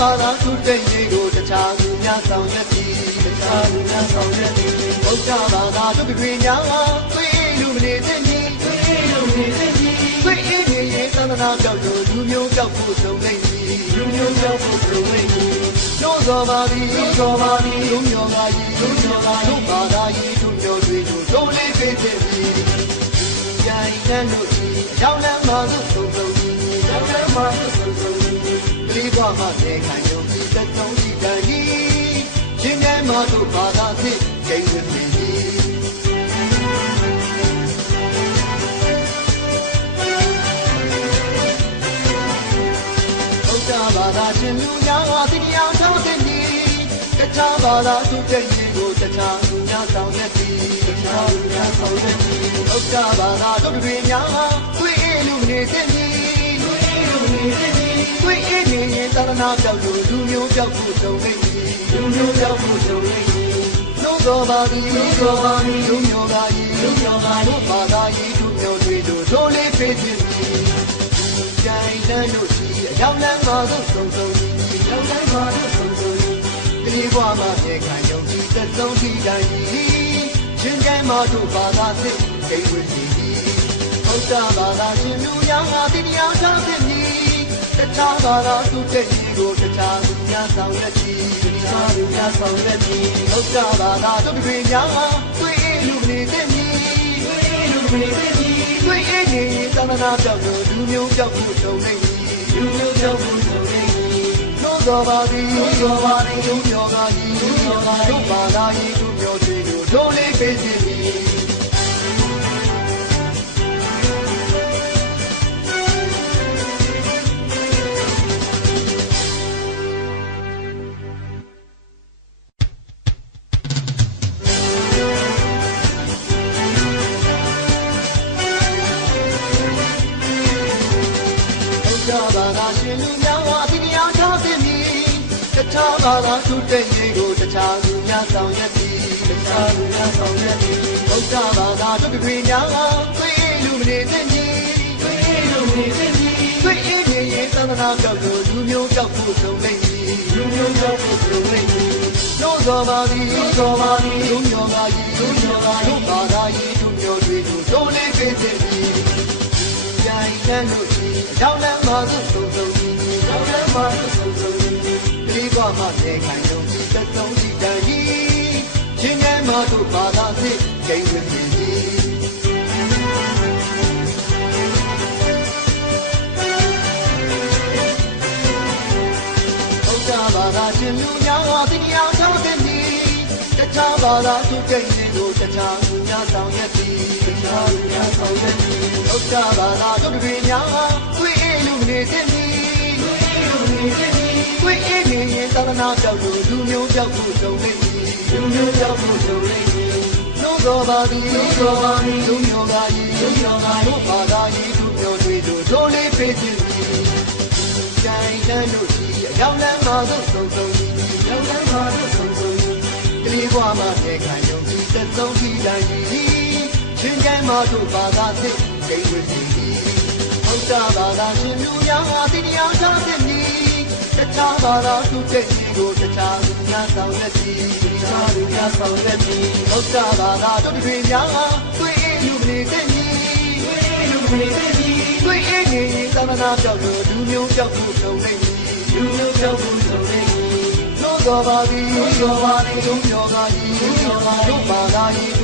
ဘာသာသူတည်ရေးကိုတခြားသူများဆောင်ရွက်ပြီးတခြားသူများဆောင်ရွက်ပြီးဘုရားဘာသာတို့တွေများတွေ့လူမနေတဲ့ညီတွေ့လူမနေတဲ့ညီတွေ့အေးနေရင်သန္တာပြောက်လို့လူမျိုးပြောက်ဖို့ဆုံးနေပြီလူမျိုးပြောက်ဖို့ဆုံးနေပြီတို့တော်ပါသည်တို့ပါသည်လူမျိုးကကြီးလူမျိုးကတို့ဘာသာကြီးလူမျိုးတွေကိုတို့လေးပေးတဲ့ပြီကြိုင်တဲ့လို့ဒီအကြောင်းလမ်းမှာသုံးဆုံးကြီးအကြောင်းလမ်းမှာသုံးဆုံးကြီးဒီဘဝမှာနေခံရုံဒီသက်ဆုံးဒီတန်ကြီးရှင်ငယ်မှာတို့ဘာသာဖြစ်ကျိန်ဝင်ပြီဘာသာရှင်လူများဟာတရားတော်တဲ့ညီတခြားဘာသာသူတဲ့ညီကိုတခြားလူများဆောင်ရွက်ပြီးတခြားလူများဆောင်ရွက်ပြီးဘုရားဘာသာတို့တွေများဟာတွေ့အေးလူနေတဲ့ညီတွေ့အေးလူနေတဲ့ညီတွေ့အေးနေရင်သာသနာပြောက်လို့လူမျိုးပြောက်ဖို့ဆုံးနေပြီလူမျိုးပြောက်ဖို့ဆုံးနေပြီတို့တော်ပါသည်တို့ပါသည်လူမျိုးကကြီးလူမျိုးကတို့ဘာသာကြီးလူမျိုးတွေတို့လေးပေးခြင်းကြိုင်တဲ့တို့ရောက်လမ်းမှာဆုံးဆုံးရောက်လမ်းမှာဆုံးဆုံးဒီဘဝမှာပြေခံယုံကြည်သက်ဆုံးဒီတိုင်းရှင်ကဲမှာတို့ဘာသာစစ်ဒိဋ္ဌိရှိဘုရားဘာသာရှင်လူများဟာတရားတော်ဖြစ်မည်တခြားဘာသာသူတဲ့ညီကိုတခြားသူများဆောင်ရွက်ပြီးတခြားသူများဆောင်ရွက်ပြီးဘုရားဘာသာတို့တွေများဟာတွေ့အေးလူနေတဲ့ညီတွေ့အေးလူနေတဲ့ညီတွေ့အေးနေသာသနာပြောက်လို့လူမျိုးပြောက်ဖို့ဆုံးနေလူမျိုးပြောက်ဖို့ဆုံးနေတို့တော်ပါသည်တို့ပါသည်လူမျိုးကကြီးလူမျိုးကတို့ဘာသာကြီးလူမျိုးတွေကိုတို့လေးပေးစီပြီတခြားဘာသာသူတဲ့ညီကိုတခြားသူများဆောင်ရွက်ပြီးတခြားသူများဆောင်ရွက်ပြီးဘုရားဘာသာတို့တွေများတွေ့အေးလူမနေတဲ့ညီတွေ့အေးလူမနေတဲ့ညီတွေ့အေးနေရင်သန္တာပြောက်လို့လူမျိုးပြောက်ဖို့ဆုံးနေပြီလူမျိုးပြောက်ဖို့ဆုံးနေပြီတို့တော်ပါသည်တို့ပါသည်လူမျိုးကကြီးလူမျိုးကတို့ဘာသာကြီးလူမျိုးတွေကိုတို့လေးပေးတဲ့ပြီကြိုင်တဲ့လို့ဒီအကြောင်းလမ်းမှာဆုံးဆုံးကြီးအကြောင်းလမ်းမှာဆုံးဆုံးဒီဘဝမှာနေခံရုံဒီသက်ဆုံးဒီတန်ကြီးရှင်ငယ်မှာတို့ဘာသာဖြစ်ကျိန်ဝင်ပြီဘုရားဘာသာရှင်လူများဟာတရားတော်တဲ့ညီတခြားဘာသာသူကျိန်ကိုတခြားလူများဆောင်ရွက်ပြီးတခြားလူများဆောင်ရွက်ပြီးဘုရားဘာသာတို့တွေများဟာတွေ့အေးလူနေတဲ့ညီတွေ့အေးလူနေတဲ့ညီတွေ့အေးနေရင်သာသနာပြောက်လို့လူမျိုးပြောက်ဖို့ဆုံးနေပြီလူမျိုးပြောက်ဖို့ဆုံးနေပြီတို့တော်ပါသည်တို့ပါသည်လူမျိုးကကြီးလူမျိုးကတို့ဘာသာကြီးလူမျိုးတွေတို့လေးပေးခြင်းကြိုင်တဲ့လို့ဒီအရောက်လမ်းမှာဆုံးဆုံးရောက်လမ်းမှာဆုံးဆုံးဒီဘဝမှာနေခံယုံကြည်သက်ဆုံးဒီတိုင်းရှင်ကဲမှာတို့ဘာသာစစ်ဒိဋ္ဌိရှိဘုရားဘာသာရှင်လူများဟာတရားတော်ဖြစ်မည်တခြားဘာသာသူတဲ့ညီကိုတခြားလူများဆောင်ရွက်ပြီးတခြားလူများဆောင်ရွက်ပြီးဘုရားဘာသာတို့တွေများတွေ့အေးလူနေတဲ့ညီတွေ့အေးလူနေတဲ့ညီတွေ့အေးနေသာသနာပြောက်လို့လူမျိုးပြောက်ဖို့ဆုံးနေလူမျိုးပြောက်ဖို့ဆုံးနေတို့တော်ပါသည်တို့ပါသည်တို့မျိုးကကြီးတို့ဘာသာကြီး